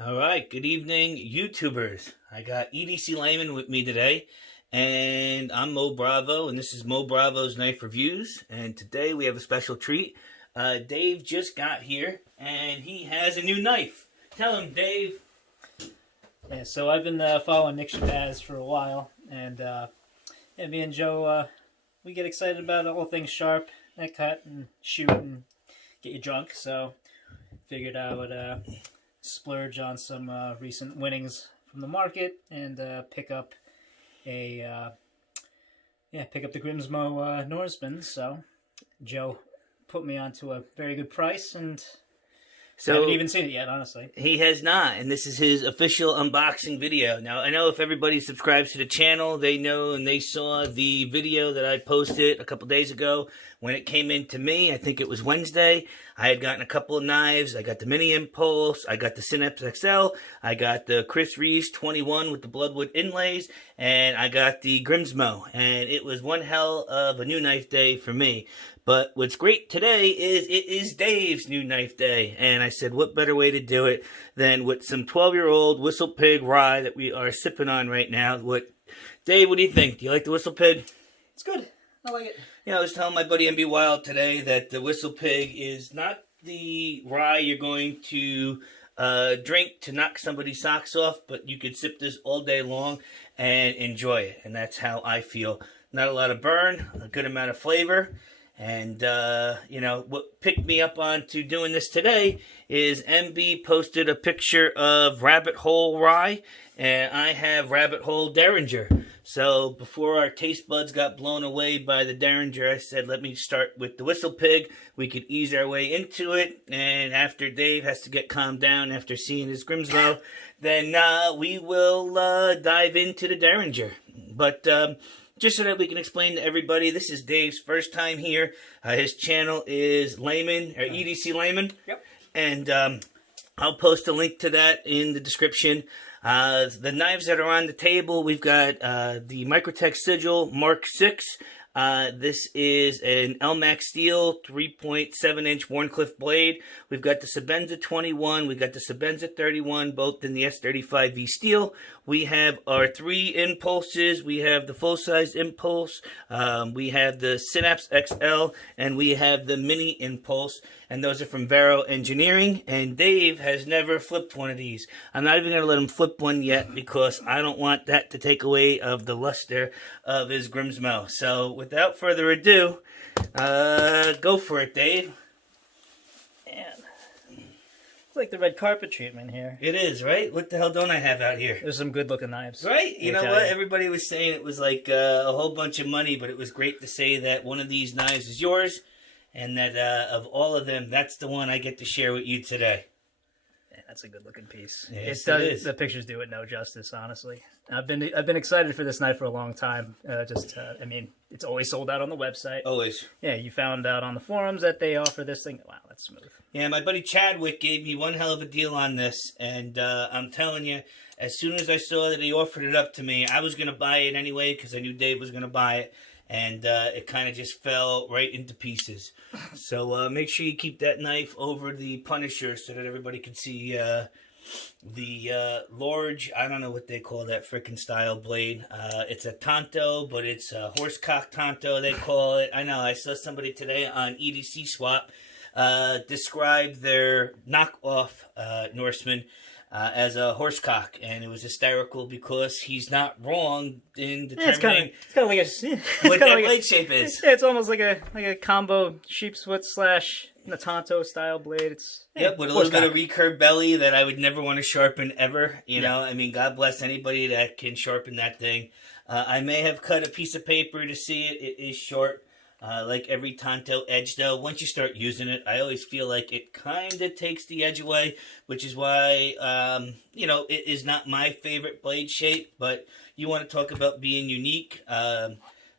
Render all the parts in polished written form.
All right, good evening, YouTubers. I got EDC Layman with me today, and I'm Mo Bravo, and this is Mo Bravo's Knife Reviews. And today we have a special treat. Dave just got here, and he has a new knife. Tell him, Dave. Yeah, so I've been following Nick Shabazz for a while, and me and Joe, we get excited about all things sharp, neck cut, and shoot, and get you drunk. So figured I would splurge on some recent winnings from the market and pick up the Grimsmo Norseman. So Joe put me onto a very good price, and I haven't even seen it yet, honestly. He has not, and this is his official unboxing video. Now, I know if everybody subscribes to the channel, they know and they saw the video that I posted a couple days ago when it came in to me. I think it was Wednesday. I had gotten a couple of knives. I got the Mini Impulse. I got the Synapse XL. I got the Chris Reeves 21 with the Bloodwood inlays. And I got the Grimsmo. And it was one hell of a new knife day for me. But what's great today is it is Dave's new knife day. And I said, what better way to do it than with some 12-year-old Whistle Pig rye that we are sipping on right now. Dave, what do you think? Do you like the Whistle Pig? It's good. I like it. Yeah, I was telling my buddy MB Wild today that the Whistle Pig is not the rye you're going to drink to knock somebody's socks off, but you could sip this all day long and enjoy it. And that's how I feel. Not a lot of burn, a good amount of flavor. And, what picked me up onto doing this today is MB posted a picture of Rabbit Hole Rye, and I have Rabbit Hole Derringer. So before our taste buds got blown away by the Derringer, I said, let me start with the Whistle Pig. We could ease our way into it, and after Dave has to get calmed down after seeing his Grimsmo, then we will dive into the Derringer. But just so that we can explain to everybody, this is Dave's first time here. His channel is Layman, or EDC Layman. Yep. And I'll post a link to that in the description. The knives that are on the table, we've got the Microtech Sigil Mark 6. This is an LMAX steel 3.7-inch Wharncliffe blade. We've got the Sebenza 21. We've got the Sebenza 31, both in the S35V steel. We have our 3 impulses. We have the full-size impulse. We have the Synapse XL, and we have the Mini Impulse. And those are from Vero Engineering. And Dave has never flipped one of these. I'm not even going to let him flip one yet because I don't want that to take away of the luster of his Grimsmo. So without further ado, go for it, Dave. Man, it's like the red carpet treatment here. It is, right? What the hell don't I have out here? There's some good-looking knives. Right? You know what? Everybody was saying it was like a whole bunch of money, but it was great to say that one of these knives is yours. And that of all of them, that's the one I get to share with you today. Yeah, that's a good-looking piece. Yes, it does. it is. The pictures do it no justice, honestly. I've been excited for this knife for a long time. It's always sold out on the website. Always. Yeah, you found out on the forums that they offer this thing. Wow, that's smooth. Yeah, my buddy Chadwick gave me one hell of a deal on this, and I'm telling you, as soon as I saw that he offered it up to me, I was going to buy it anyway because I knew Dave was going to buy it. And it kind of just fell right into pieces. So make sure you keep that knife over the Punisher so that everybody can see the large, I don't know what they call that frickin' style blade. It's a Tonto, but it's a horsecock Tonto, they call it. I know, I saw somebody today on EDC Swap describe their knockoff Norseman as a horsecock, and it was hysterical because he's not wrong in determining it's kind of like what that blade shape is. Yeah, it's almost like a combo sheepsfoot / Natanto style blade. Yep, with a little bit of recurve belly that I would never want to sharpen ever. You know, I mean, God bless anybody that can sharpen that thing. I may have cut a piece of paper to see it. It is sharp. Like every Tonto edge, though, once you start using it, I always feel like it kind of takes the edge away, which is why, it is not my favorite blade shape, but you want to talk about being unique.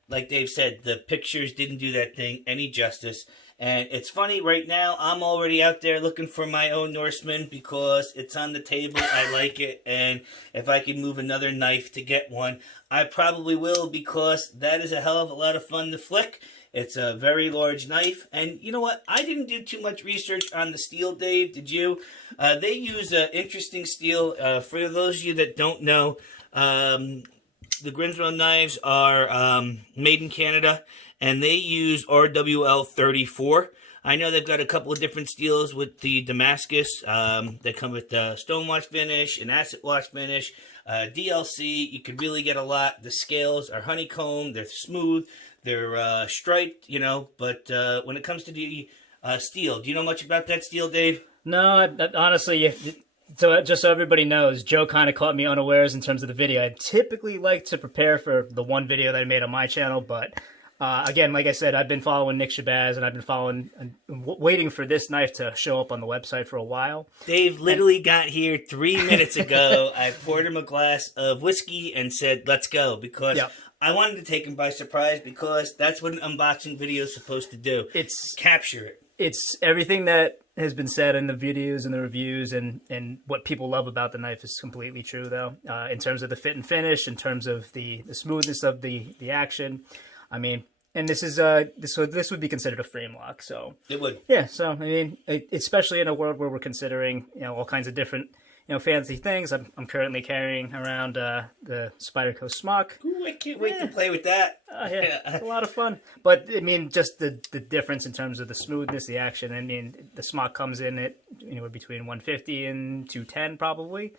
Like Dave said, the pictures didn't do that thing any justice. And it's funny, right now, I'm already out there looking for my own Norseman because it's on the table, I like it, and if I can move another knife to get one, I probably will because that is a hell of a lot of fun to flick. It's a very large knife. And you know what? I didn't do too much research on the steel, Dave. Did you? They use interesting steel. For those of you that don't know, the Grimsmo knives are made in Canada, and they use RWL 34. I know they've got a couple of different steels with the Damascus. They come with stonewash finish, an acid wash finish, DLC. You could really get a lot. The scales are honeycomb. They're smooth. They're striped, you know. But when it comes to the steel, do you know much about that steel, Dave? No, honestly, so just so everybody knows, Joe kind of caught me unawares in terms of the video. I typically like to prepare for the one video that I made on my channel, but again, like I said, I've been following Nick Shabazz, and I've been following and waiting for this knife to show up on the website for a while. Dave literally got here 3 minutes ago. I poured him a glass of whiskey and said, let's go, because I wanted to take him by surprise, because that's what an unboxing video is supposed to do. It's capture it. It's everything that has been said in the videos and the reviews, and what people love about the knife is completely true, though, in terms of the fit and finish, in terms of the smoothness of the action. I mean, and this is this would be considered a frame lock, so it would. Yeah, so I mean, especially in a world where we're considering, you know, all kinds of different, you know, fancy things. I'm currently carrying around the Spyderco smock. Ooh, I can't wait to play with that. Yeah, it's a lot of fun. But I mean, just the difference in terms of the smoothness, the action. I mean, the smock comes in at anywhere between 150 and 210 probably,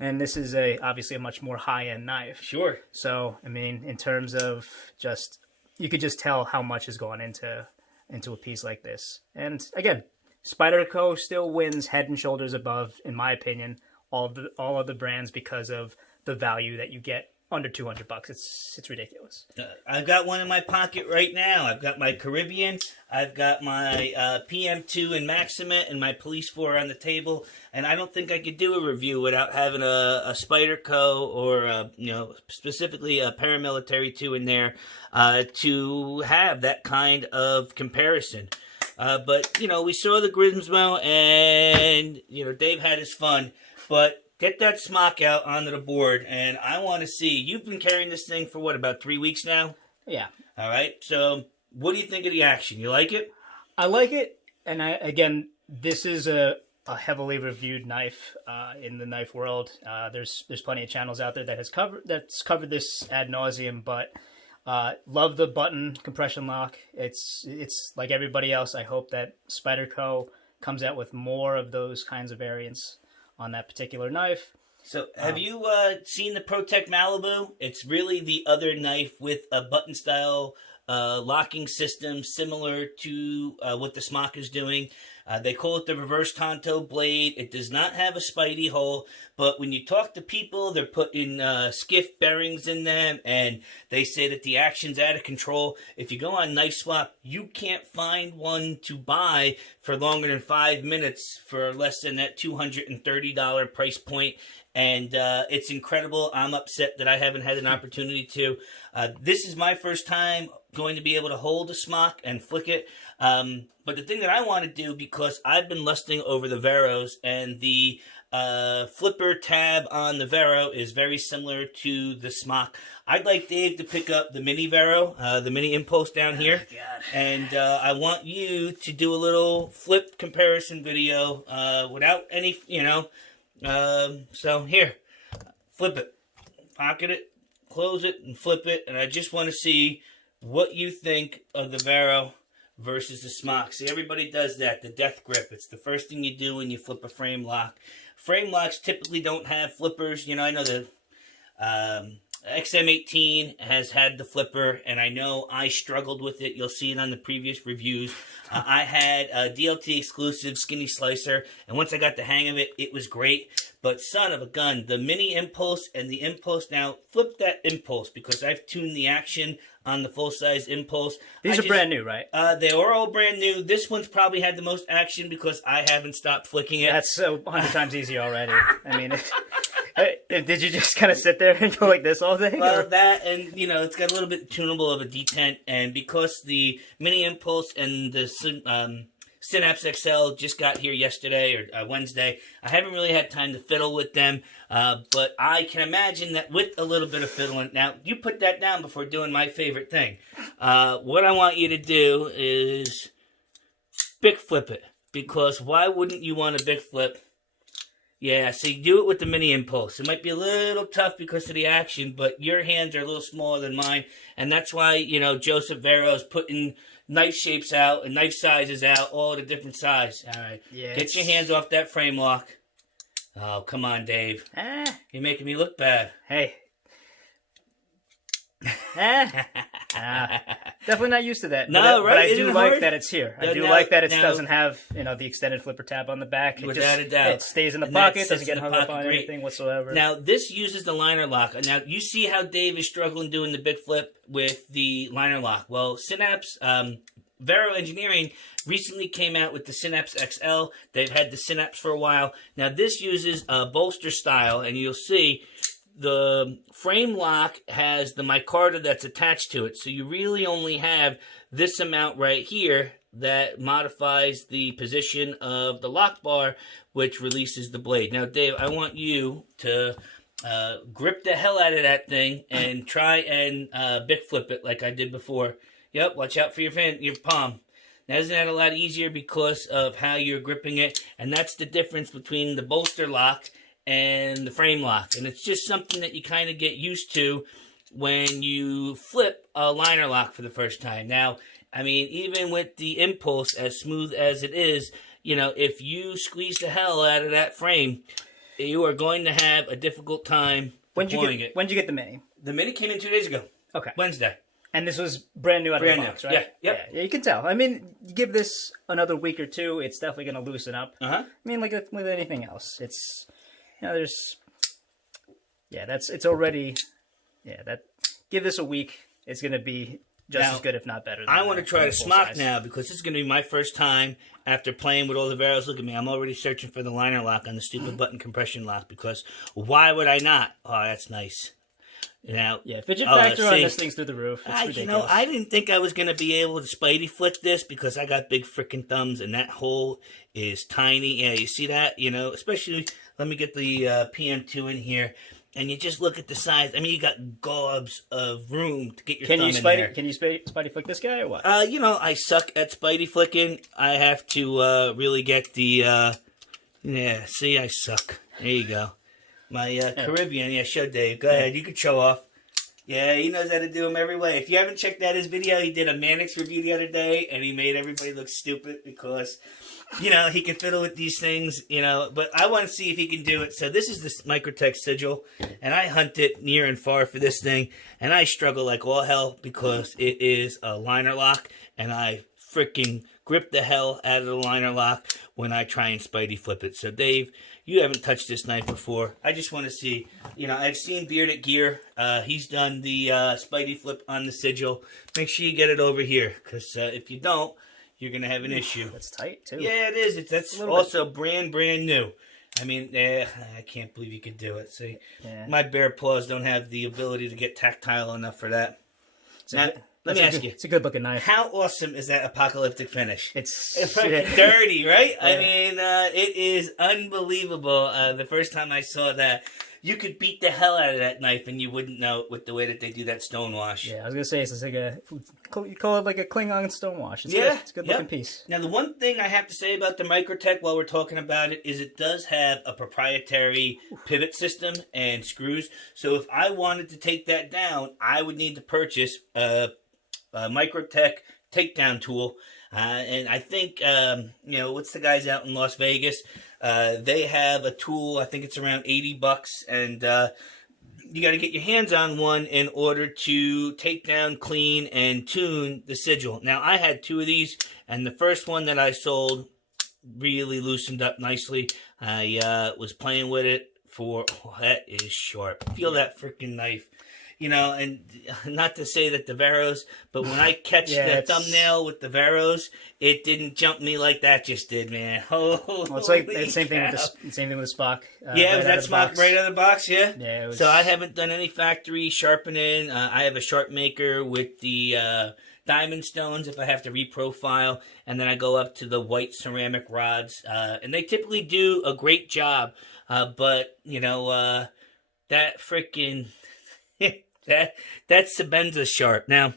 and this is obviously a much more high end knife. Sure. So I mean, in terms of just, you could just tell how much has gone into a piece like this. And again, Spyderco still wins head and shoulders above, in my opinion, all other brands, because of the value that you get under $200. It's ridiculous. I've got one in my pocket right now. I've got my Caribbean. I've got my PM2 and Maximate and my Police 4 on the table. And I don't think I could do a review without having a Spyderco or you know, specifically a paramilitary 2 in there to have that kind of comparison. But you know, we saw the Grimsmo, and you know, Dave had his fun. But get that smock out onto the board, and I want to see. You've been carrying this thing for what, about 3 weeks now? Yeah. All right. So, what do you think of the action? You like it? I like it, and again, this is a heavily reviewed knife in the knife world. There's plenty of channels out there that's covered this ad nauseum, but love the button compression lock. It's like everybody else. I hope that Spyderco comes out with more of those kinds of variants on that particular knife. So, have you seen the ProTech Malibu? It's really the other knife with a button-style locking system similar to what the smock is doing. They call it the reverse Tonto blade. It does not have a Spidey hole, but when you talk to people, they're putting skiff bearings in them, and they say that the action's out of control. If you go on Knife Swap, you can't find one to buy for longer than 5 minutes for less than that $230 price point. And it's incredible. I'm upset that I haven't had an opportunity to. This is my first time going to be able to hold a smock and flick it. But the thing that I want to do, because I've been lusting over the Veros, and the flipper tab on the Vero is very similar to the smock. I'd like Dave to pick up the mini Vero, the mini Impulse down here. Oh, God. And I want you to do a little flip comparison video without any, you know. So here, flip it, pocket it, close it, and flip it. And I just want to see what you think of the Vero versus the smock. See, everybody does that, the death grip. It's the first thing you do when you flip a frame lock. Frame locks typically don't have flippers. You know, I know the XM18 has had the flipper, and I know I struggled with it. You'll see it on the previous reviews. I had a DLT exclusive skinny slicer, and once I got the hang of it, it was great. But son of a gun, the mini Impulse and the Impulse, now flip that Impulse, because I've tuned the action on the full-size Impulse. These are brand new, right? They are all brand new. This one's probably had the most action because I haven't stopped flicking it. That's so 100 times easier already. I mean, did you just kind of sit there and go like this all day? Well, that, and, you know, it's got a little bit tunable of a detent, and because the mini Impulse and the Synapse XL just got here yesterday or Wednesday. I haven't really had time to fiddle with them, but I can imagine that with a little bit of fiddling. Now, you put that down before doing my favorite thing. What I want you to do is Bic flip it, because why wouldn't you want a Bic flip? Yeah, so you do it with the mini impulse. It might be a little tough because of the action, but your hands are a little smaller than mine, and that's why, you know, Joseph Vero's putting knife shapes out and knife sizes out, all the different size. All right, yeah, get your hands off that frame lock. Oh, come on, Dave. You're making me look bad. Hey. Definitely not used to that. No, but right? I do like that it's here. I do like that it doesn't have, you know, the extended flipper tab on the back. Without a doubt. It stays in the pocket, doesn't get hung up on anything whatsoever. Now, this uses the liner lock. Now, you see how Dave is struggling doing the Bic flip with the liner lock. Well, Synapse, Vero Engineering recently came out with the Synapse XL. They've had the Synapse for a while. Now, this uses a bolster style, and you'll see the frame lock has the micarta that's attached to it. So you really only have this amount right here that modifies the position of the lock bar, which releases the blade. Now, Dave, I want you to grip the hell out of that thing and try and Bic flip it like I did before. Yep, watch out for your palm. Now, isn't that a lot easier because of how you're gripping it? And that's the difference between the bolster lock and the frame lock. And it's just something that you kind of get used to when you flip a liner lock for the first time. Now, I mean, even with the impulse, as smooth as it is, you know, if you squeeze the hell out of that frame, you are going to have a difficult time deploying it. When did you get the Mini? The Mini came in 2 days ago. Okay. Wednesday. And this was brand new out of the box, right? Yeah. Yep. Yeah, you can tell. I mean, you give this another week or two, it's definitely going to loosen up. I mean, like with anything else, it's, you know, it's already, give this a week, it's going to be just as good, if not better. I want to try to smock now, because this is going to be my first time after playing with all the Veros. Look at me, I'm already searching for the liner lock on the stupid button compression lock, because why would I not? Oh, that's nice. Now, fidget factor on this thing's through the roof. It's ridiculous. You know, I didn't think I was going to be able to Spidey flick this because I got big freaking thumbs, and that hole is tiny. Yeah, you see that? You know, especially, let me get the PM2 in here, and you just look at the size. I mean, you got gobs of room to get your thumb in there. Can you Spidey flick this guy or what? You know, I suck at Spidey flicking. I have to really get the, see, I suck. There you go. My Caribbean, show Dave. Go ahead, you can show off. Yeah, he knows how to do them every way. If you haven't checked out his video, he did a Mannix review the other day, and he made everybody look stupid because, you know, he can fiddle with these things, you know. But I want to see if he can do it. So this is the Microtech Sigil, and I hunt it near and far for this thing, and I struggle like all hell because it is a liner lock, and I freaking grip the hell out of the liner lock when I try and Spidey flip it. So Dave, you haven't touched this knife before. I just want to see, you know, I've seen Bearded Gear. He's done the Spidey flip on the Sigil. Make sure you get it over here, because if you don't, you're going to have an issue. That's tight, too. Yeah, it is. That's also brand new. I mean, I can't believe you could do it. See, my bare paws don't have the ability to get tactile enough for that. Now, let me ask you. It's a good-looking knife. How awesome is that apocalyptic finish? It's fucking dirty, right? Yeah. I mean, it is unbelievable. The first time I saw that, you could beat the hell out of that knife and you wouldn't know it with the way that they do that stonewash. Yeah, I was going to say, it's like you call it like a Klingon stonewash. It's good. It's a good-looking piece. Now, the one thing I have to say about the Microtech while we're talking about it is it does have a proprietary pivot system and screws. So if I wanted to take that down, I would need to purchase a Microtech takedown tool. And I think, you know, what's the guys out in Las Vegas? They have a tool, I think it's around $80, and you got to get your hands on one in order to take down, clean, and tune the Sigil. Now, I had 2 of these, and the first one that I sold really loosened up nicely. I was playing with it for, that is sharp. Feel that freaking knife. You know, and not to say that the Veros, but when I catch the thumbnail with the Veros, it didn't jump me like that just did, man. Well, it's like the same thing with the Spock. Yeah, was that Spock right out of the box? Yeah. Yeah. So I haven't done any factory sharpening. I have a sharp maker with the diamond stones if I have to reprofile, and then I go up to the white ceramic rods. And they typically do a great job, but, that freaking... that Sabenza sharp. Now,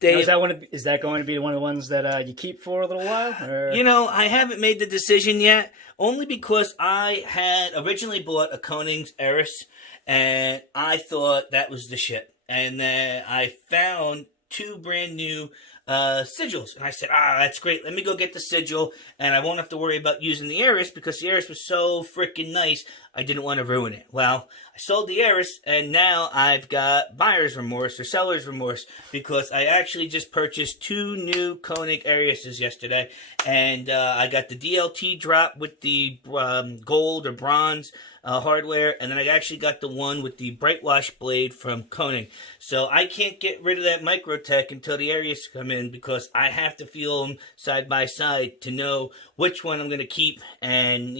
Dave, is that going to be one of the ones that you keep for a little while? Or? I haven't made the decision yet, only because I had originally bought a Koning's Eris, and I thought that was the shit. And then I found 2 brand new sigils, and I said, that's great, let me go get the sigil, and I won't have to worry about using the Eris, because the Eris was so freaking nice, I didn't want to ruin it. Well, I sold the Eris, and now I've got buyer's remorse, or seller's remorse, because I actually just purchased 2 new Konig Erises yesterday, and I got the DLT drop with the gold or bronze hardware, and then I actually got the one with the bright wash blade from Konig. So I can't get rid of that Microtech until the Aries come in, because I have to feel them side by side to know which one I'm going to keep. And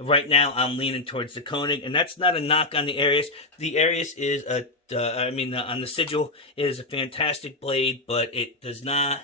right now I'm leaning towards the Konig, and that's not a knock on the Aries. The Aries is on the Sigil is a fantastic blade, but it does not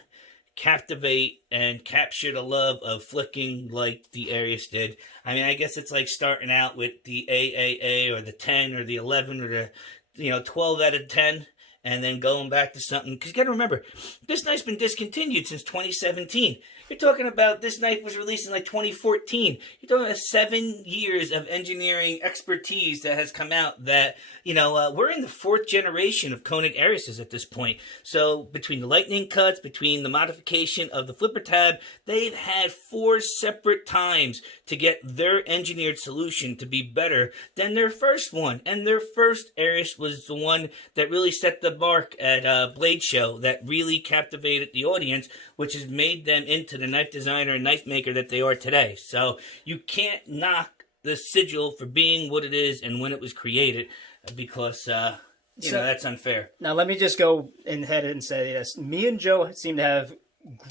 captivate and capture the love of flicking like the Aries did. I mean, I guess it's like starting out with the AAA or the 10 or the 11 or the 12 out of 10, and then going back to something. Because you got to remember, this knife's been discontinued since 2017. You're talking about this knife was released in like 2014. You're talking about 7 years of engineering expertise that has come out that, we're in the 4th generation of Konig Erises at this point. So between the lightning cuts, between the modification of the flipper tab, they've had 4 separate times to get their engineered solution to be better than their first one. And their first Eris was the one that really set the mark at Blade Show, that really captivated the audience, which has made them into the knife designer and knife maker that they are today. So you can't knock the Sigil for being what it is and when it was created, because that's unfair. Now let me just go ahead and say this: me and Joe seem to have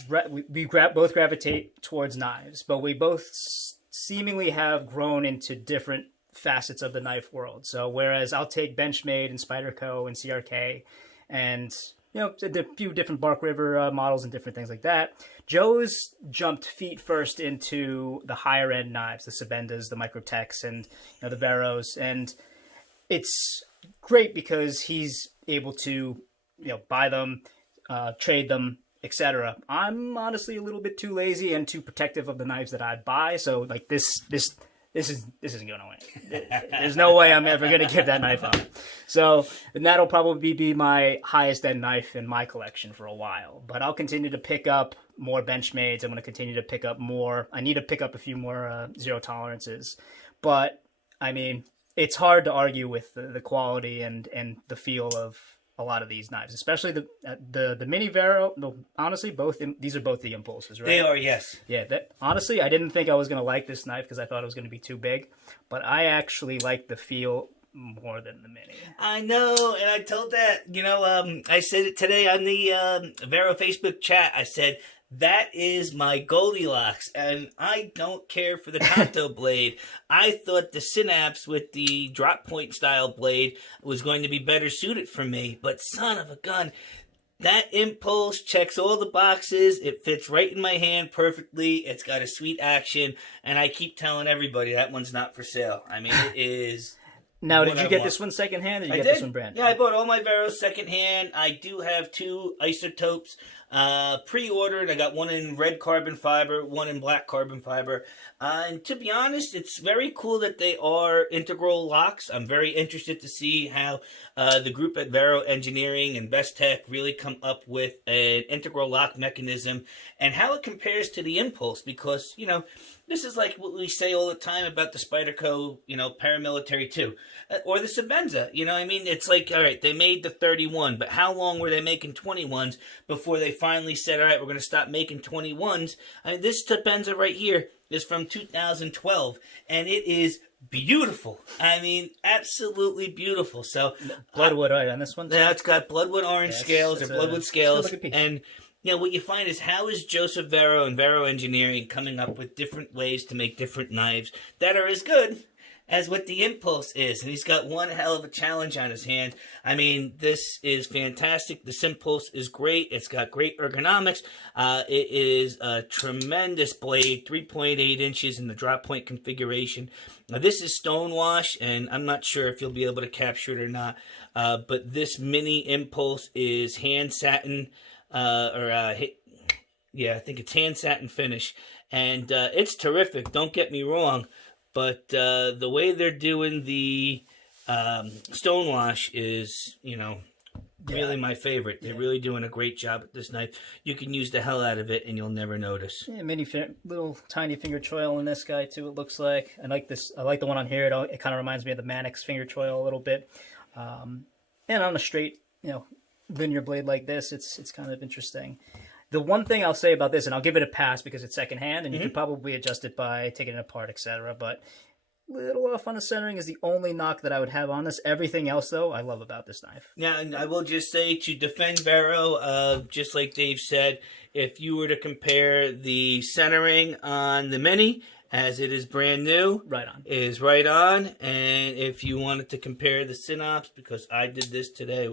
both gravitate towards knives, but we both seemingly have grown into different facets of the knife world. So whereas I'll take Benchmade and Spyderco and CRK and a few different Bark River models and different things like that, Joe's jumped feet first into the higher end knives, the Sabenzas, the Microtechs, and the Veros, and it's great because he's able to buy them, trade them, etc. I'm honestly a little bit too lazy and too protective of the knives that I buy, so like this isn't going to win. There's no way I'm ever going to give that knife up. So, and that'll probably be my highest end knife in my collection for a while. But I'll continue to pick up more Benchmades. I'm going to continue to pick up more. I need to pick up a few more zero tolerances. But, I mean, it's hard to argue with the quality and the feel of a lot of these knives, especially the mini Vero. No, honestly, these are both the impulses, right? They are, yes. Yeah. Honestly, I didn't think I was going to like this knife because I thought it was going to be too big, but I actually like the feel more than the mini. I know, and I told that. I said it today on the Vero Facebook chat. I said, that is my Goldilocks, and I don't care for the Tonto blade. I thought the Synapse with the drop point style blade was going to be better suited for me, but son of a gun, that impulse checks all the boxes. It fits right in my hand perfectly. It's got a sweet action, and I keep telling everybody that one's not for sale. I mean, it is. Now, did you get this one secondhand, or did you get this one brand? Yeah, I bought all my Veros secondhand. I do have 2 isotopes pre-ordered. I got one in red carbon fiber, one in black carbon fiber. And to be honest, it's very cool that they are integral locks. I'm very interested to see how the group at Vero Engineering and Best Tech really come up with an integral lock mechanism and how it compares to the Impulse, because, this is like what we say all the time about the Spyderco, paramilitary 2, or the Sabenza. It's like, all right, they made the 31, but how long were they making 21s before they finally said, all right, we're going to stop making 21s? I mean, this Sabenza right here is from 2012, and it is beautiful. I mean, absolutely beautiful. So Bloodwood, right, on this one? Yeah, it's got Bloodwood orange scales or Bloodwood scales, and what you find is, how is Joseph Vero and Vero Engineering coming up with different ways to make different knives that are as good as what the Impulse is, and he's got one hell of a challenge on his hand. I mean, this is fantastic. This Impulse is great. It's got great ergonomics. It is a tremendous blade, 3.8 inches in the drop point configuration. Now, this is stonewash, and I'm not sure if you'll be able to capture it or not, but this mini Impulse is hand satin, yeah, I think it's hand satin finish, and it's terrific. Don't get me wrong, but the way they're doing the stonewash is, you know, really my favorite. They're really doing a great job with this knife. You can use the hell out of it, and you'll never notice. Yeah, little tiny finger choil in this guy too. It looks like I like this. I like the one on here. It kind of reminds me of the Mannix finger choil a little bit. And on a straight, linear blade like this, it's kind of interesting. The one thing I'll say about this, and I'll give it a pass because it's secondhand, and you can probably adjust it by taking it apart, etc. But little off on the centering is the only knock that I would have on this. Everything else, though, I love about this knife. Yeah, and I will just say, to defend Vero, just like Dave said, if you were to compare the centering on the Mini, as it is brand new, right on, is right on. And if you wanted to compare the Synops, because I did this today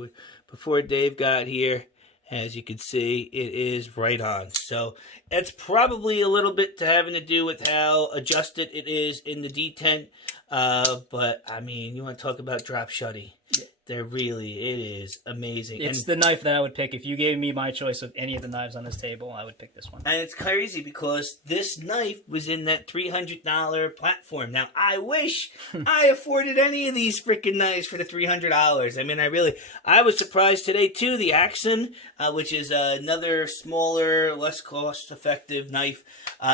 before Dave got here, as you can see, it is right on. So it's probably a little bit having to do with how adjusted it is in the detent. But, I mean, you want to talk about drop shutty. It is amazing. It's the knife that I would pick. If you gave me my choice of any of the knives on this table, I would pick this one. And it's crazy because this knife was in that $300 platform. Now, I wish I afforded any of these freaking knives for the $300. I mean, I was surprised today, too. The Axon, which is another smaller, less cost-effective knife,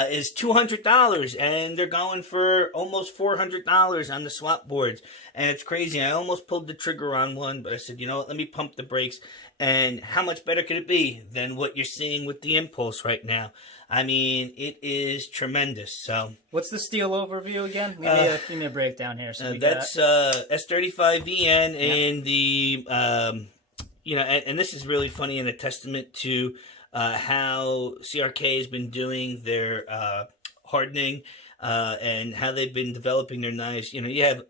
is $200. And they're going for almost $400 on the swap boards. And it's crazy. I almost pulled the trigger on one, but I said, you know what, let me pump the brakes. And how much better could it be than what you're seeing with the Impulse right now? I mean, it is tremendous. So, what's the steel overview again? Give me a breakdown here. So that's S35VN in the, and this is really funny and a testament to how CRK has been doing their hardening and how they've been developing their knives. You have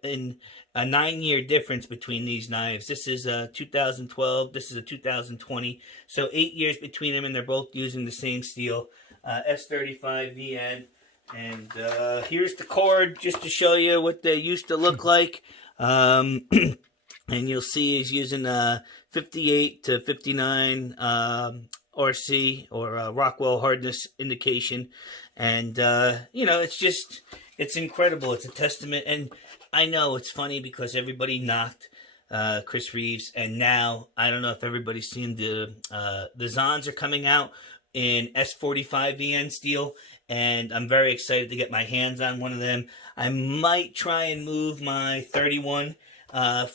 a 9-year difference between these knives. This is 2012. This is a 2020. So 8 years between them, and they're both using the same steel, S35VN. And here's the cord just to show you what they used to look like. And you'll see he's using 58 to 59 RC or Rockwell hardness indication. And, it's incredible. It's a testament. And I know it's funny because everybody knocked Chris Reeves, and now I don't know if everybody's seen the Zons are coming out in S45VN steel, and I'm very excited to get my hands on one of them. I might try and move my 31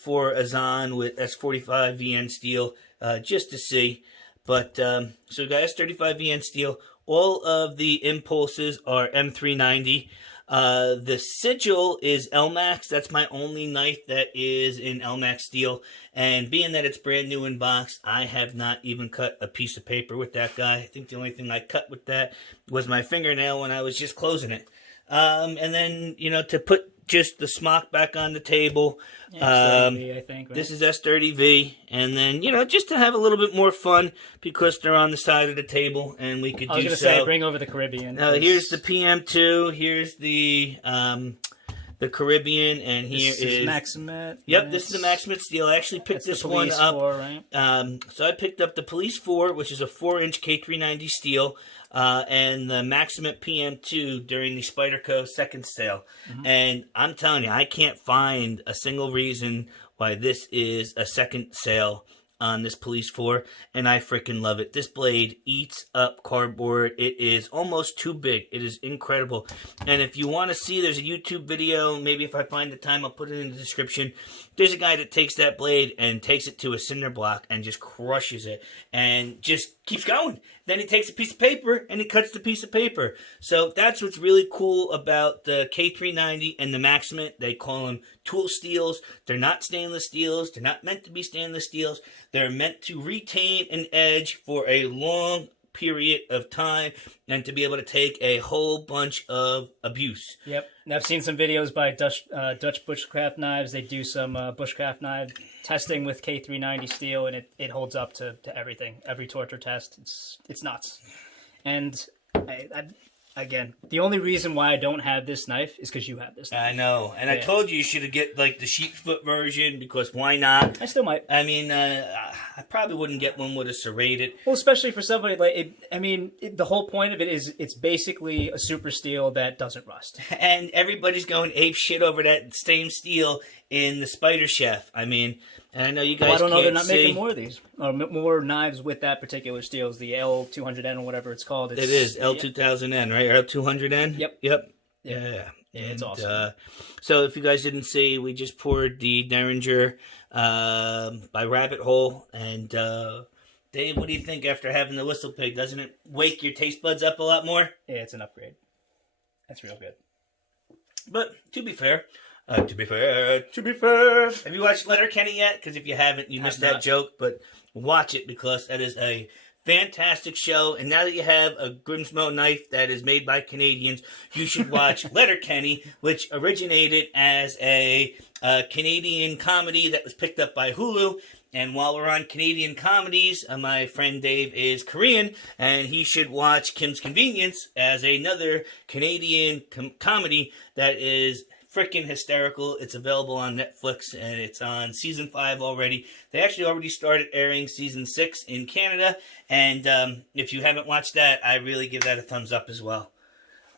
for a Zon with S45VN steel just to see. But so we got S35VN steel. All of the Impulses are M390. The Sigil is LMAX. That's my only knife that is in LMAX steel. And being that it's brand new in box, I have not even cut a piece of paper with that guy. I think the only thing I cut with that was my fingernail when I was just closing it. And then, to put just the smock back on the table. S30V, I think, right? This is S30V. And then, just to have a little bit more fun because they're on the side of the table and we could do so. I was going to say, bring over the Caribbean. Here's the PM2. Here's the Caribbean. And here is Maximet. Yep, this is the Maximet steel. I actually picked this one up. 4, right? So I picked up the Police 4, which is a 4-inch K390 steel. And the Maximet PM2 during the Spyderco second sale. And I'm telling you, I can't find a single reason why this is a second sale on this Police 4, and I freaking love it. This blade eats up cardboard. It is almost too big. It is incredible. And if you want to see, there's a YouTube video. Maybe if I find the time, I'll put it in the description. There's a guy that takes that blade and takes it to a cinder block and just crushes it and just keeps going. Then he takes a piece of paper and he cuts the piece of paper. So that's what's really cool about the K390 and the Maximet. They call them tool steels. They're not stainless steels. They're not meant to be stainless steels. They're meant to retain an edge for a long period of time and to be able to take a whole bunch of abuse. Yep. And I've seen some videos by Dutch bushcraft knives. They do some bushcraft knife testing with K390 steel, and it holds up to everything. Every torture test. It's nuts. And again, the only reason why I don't have this knife is because you have this knife. I know. And I told you should have get like the sheepfoot version, because why not? I still might. I mean, I probably wouldn't get one with a serrated. Well, especially for somebody like it. I mean, the whole point of it is it's basically a super steel that doesn't rust. And everybody's going ape shit over that same steel in the Spider Chef. I mean, and I know you guys I don't know, can't they're not see. making more of these. Or more knives with that particular steel. The L200N or whatever it's called. It is L2000N, right? Or L200N? Yep. Yeah, it's awesome. So if you guys didn't see, we just poured the Derringer by Rabbit Hole. And Dave, what do you think after having the Whistle Pig? Doesn't it wake your taste buds up a lot more? Yeah, it's an upgrade. That's real good. But to be fair, have you watched Letterkenny yet? Because if you haven't, you missed that joke. But watch it, because that is a fantastic show. And now that you have a Grimsmo knife that is made by Canadians, you should watch Letterkenny, which originated as a Canadian comedy that was picked up by Hulu. And while we're on Canadian comedies, my friend Dave is Korean, and he should watch Kim's Convenience as another Canadian comedy that is freaking hysterical. It's available on Netflix, and it's on season 5 already. They actually already started airing season 6 in Canada, and if you haven't watched that, I really give that a thumbs up as well.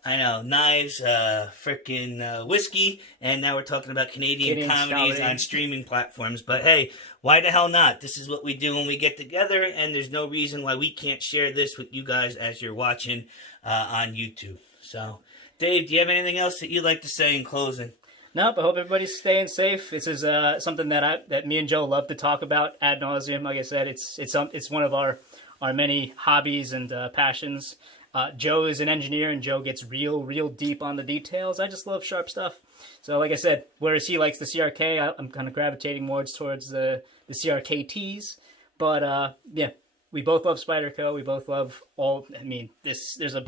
I know, knives, freaking whiskey, and now we're talking about Canadian comedies on streaming platforms. But hey, why the hell not? This is what we do when we get together, and there's no reason why we can't share this with you guys as you're watching on YouTube. So, Dave, do you have anything else that you'd like to say in closing? Nope, I hope everybody's staying safe. This is something that me and Joe love to talk about ad nauseum. Like I said, it's one of our many hobbies and passions. Joe is an engineer, and Joe gets real deep on the details. I just love sharp stuff. So, like I said, whereas he likes the CRK, I'm kind of gravitating more towards the CRKs. But yeah, we both love Spyderco. We both love all. I mean, there's a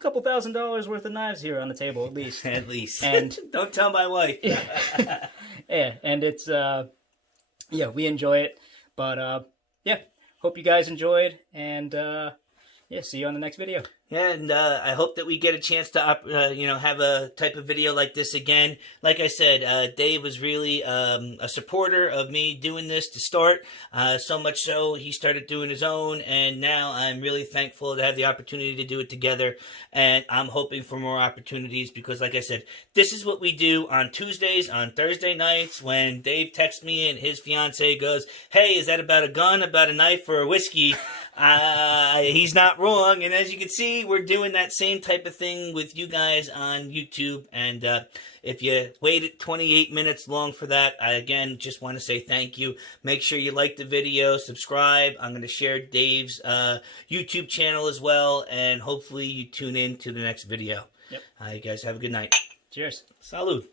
couple $1,000s worth of knives here on the table, at least. At least. And don't tell my wife. yeah, and it's yeah, we enjoy it. But yeah, hope you guys enjoyed, and yeah, see you on the next video. Yeah, and I hope that we get a chance to, have a type of video like this again. Like I said, Dave was really a supporter of me doing this to start. So much so, he started doing his own, and now I'm really thankful to have the opportunity to do it together. And I'm hoping for more opportunities, because like I said, this is what we do on Tuesdays, on Thursday nights, when Dave texts me and his fiance goes, "Hey, is that about a gun, about a knife, or a whiskey?" He's not wrong, and as you can see, we're doing that same type of thing with you guys on YouTube. And if you waited 28 minutes long for that, I again just want to say thank you. Make sure you like the video, subscribe. I'm going to share Dave's YouTube channel as well, and hopefully you tune in to the next video. Yep. You guys have a good night. Cheers. Salud.